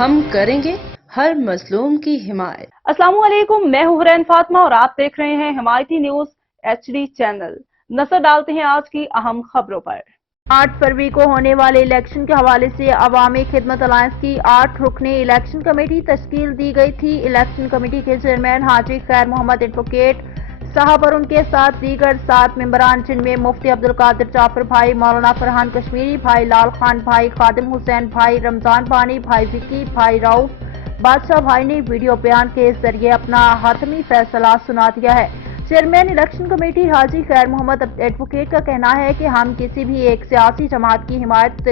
ہم کریں گے ہر مظلوم کی حمایت۔ السلام علیکم، میں ہوں حرین فاطمہ اور آپ دیکھ رہے ہیں حمایتی نیوز HD چینل۔ نظر ڈالتے ہیں آج کی اہم خبروں پر۔ 8 فروری کو ہونے والے الیکشن کے حوالے سے عوامی خدمت الائنس کی 8 رکنی الیکشن کمیٹی تشکیل دی گئی تھی۔ الیکشن کمیٹی کے چیئرمین حاجی خیر محمد ایڈوکیٹ صاحب اور ان کے ساتھ دیگر 7 ممبران، جن میں مفتی عبدالقادر جعفر بھائی، مولانا فرحان کشمیری بھائی، لال خان بھائی، خادم حسین بھائی، رمضان بانی بھائی، وکی بھائی، رؤف بادشاہ بھائی نے ویڈیو بیان کے ذریعے اپنا حتمی فیصلہ سنا دیا ہے۔ چیئرمین الیکشن کمیٹی حاجی خیر محمد ایڈوکیٹ کا کہنا ہے کہ ہم کسی بھی ایک سیاسی جماعت کی حمایت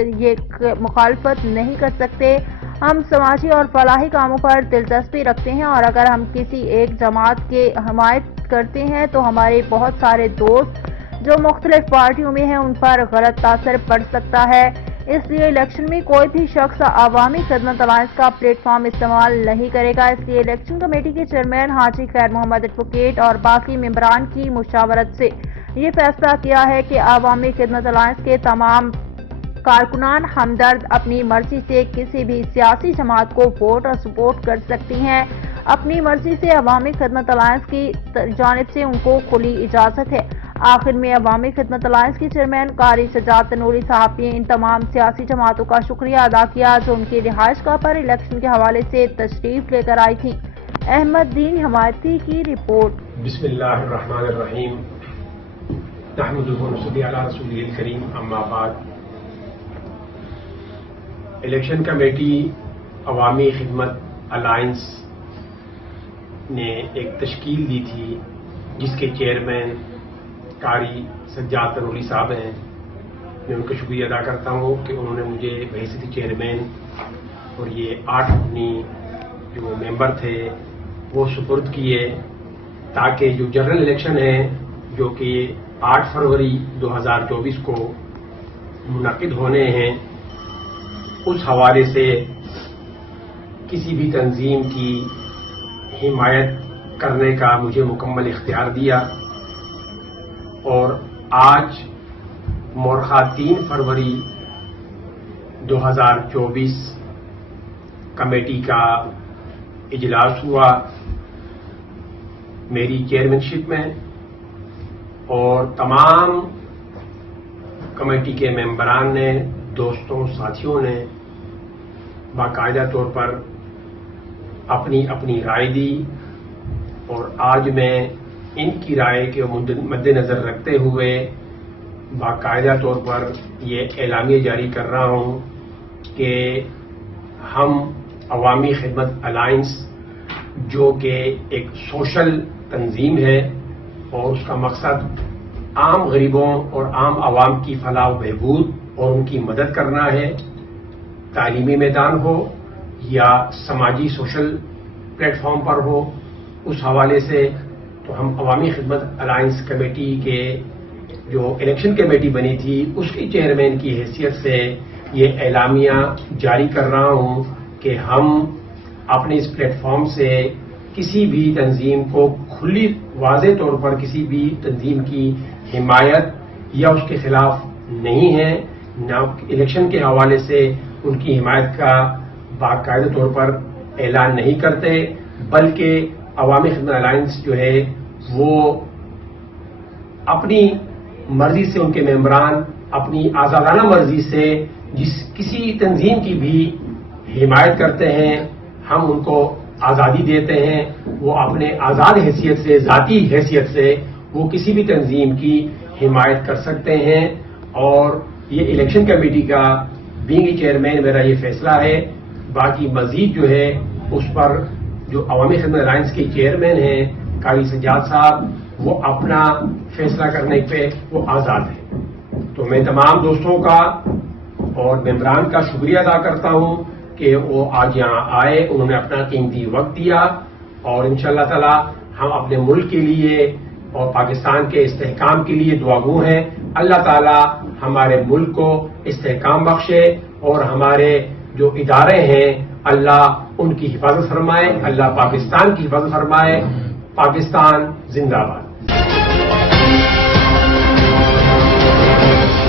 مخالفت نہیں کر سکتے۔ ہم سماجی اور فلاحی کاموں پر دلچسپی رکھتے ہیں اور اگر ہم کسی ایک جماعت کی حمایت کرتے ہیں تو ہمارے بہت سارے دوست جو مختلف پارٹیوں میں ہیں ان پر غلط تاثر پڑ سکتا ہے۔ اس لیے الیکشن میں کوئی بھی شخص عوامی خدمت الائنس کا پلیٹ فارم استعمال نہیں کرے گا۔ اس لیے الیکشن کمیٹی کے چیئرمین حاجی خیر محمد ایڈوکیٹ اور باقی ممبران کی مشاورت سے یہ فیصلہ کیا ہے کہ عوامی خدمت الائنس کے تمام کارکنان ہمدرد اپنی مرضی سے کسی بھی سیاسی جماعت کو ووٹ اور سپورٹ کر سکتی ہیں۔ اپنی مرضی سے عوامی خدمت الائنس کی جانب سے ان کو کھلی اجازت ہے۔ آخر میں عوامی خدمت الائنس کے چیئرمین قاری سجاد تنوری صاحب نے ان تمام سیاسی جماعتوں کا شکریہ ادا کیا جو ان کی رہائش گاہ پر الیکشن کے حوالے سے تشریف لے کر آئی تھیں۔ احمد دین حمایتی کی رپورٹ۔ بسم اللہ الرحمن الرحیم، نحمدہ ونصلی علی رسولہ الکریم، اما بعد۔ الیکشن کمیٹی عوامی خدمت الائنس نے ایک تشکیل دی تھی جس کے چیئرمین قاری سجاد تنوری صاحب ہیں۔ میں ان کا شکریہ ادا کرتا ہوں کہ انہوں نے مجھے بحیثیت چیئرمین اور یہ 8 رکنی جو ممبر تھے وہ سپرد کیے تاکہ جو جنرل الیکشن ہے جو کہ 8 فروری 2024 کو منعقد ہونے ہیں اس حوالے سے کسی بھی تنظیم کی حمایت کرنے کا مجھے مکمل اختیار دیا، اور آج مورخہ 3 فروری 2024 کمیٹی کا اجلاس ہوا میری چیئرمین میں، اور تمام کمیٹی کے ممبران نے، دوستوں، ساتھیوں نے باقاعدہ طور پر اپنی اپنی رائے دی، اور آج میں ان کی رائے کے مد نظر رکھتے ہوئے باقاعدہ طور پر یہ اعلامیہ جاری کر رہا ہوں کہ ہم عوامی خدمت الائنس جو کہ ایک سوشل تنظیم ہے اور اس کا مقصد عام غریبوں اور عام عوام کی فلاح و بہبود اور ان کی مدد کرنا ہے، تعلیمی میدان ہو یا سماجی سوشل پلیٹ فارم پر ہو، اس حوالے سے تو ہم عوامی خدمت الائنس کمیٹی کے جو الیکشن کمیٹی بنی تھی اس کی چیئرمین کی حیثیت سے یہ اعلامیہ جاری کر رہا ہوں کہ ہم اپنے اس پلیٹ فارم سے کسی بھی تنظیم کو کھلی واضح طور پر کسی بھی تنظیم کی حمایت یا اس کے خلاف نہیں ہے، نہ الیکشن کے حوالے سے ان کی حمایت کا باقاعدہ طور پر اعلان نہیں کرتے، بلکہ عوامی خدمت الائنس جو ہے وہ اپنی مرضی سے، ان کے ممبران اپنی آزادانہ مرضی سے کسی تنظیم کی بھی حمایت کرتے ہیں، ہم ان کو آزادی دیتے ہیں، وہ اپنے آزاد حیثیت سے، ذاتی حیثیت سے وہ کسی بھی تنظیم کی حمایت کر سکتے ہیں، اور یہ الیکشن کمیٹی کا بینگ چیئرمین میرا یہ فیصلہ ہے۔ باقی مزید جو ہے اس پر جو عوامی خدمت الائنس کے چیئرمین ہیں قاری سجاد صاحب وہ اپنا فیصلہ کرنے پہ وہ آزاد ہیں۔ تو میں تمام دوستوں کا اور ممبران کا شکریہ ادا کرتا ہوں کہ وہ آج یہاں آئے، انہوں نے اپنا قیمتی وقت دیا، اور انشاءاللہ تعالی ہم اپنے ملک کے لیے اور پاکستان کے استحکام کے لیے دعاگو ہیں۔ اللہ تعالی ہمارے ملک کو استحکام بخشے اور ہمارے جو ادارے ہیں اللہ ان کی حفاظت فرمائے، اللہ پاکستان کی حفاظت فرمائے۔ پاکستان زندہ باد۔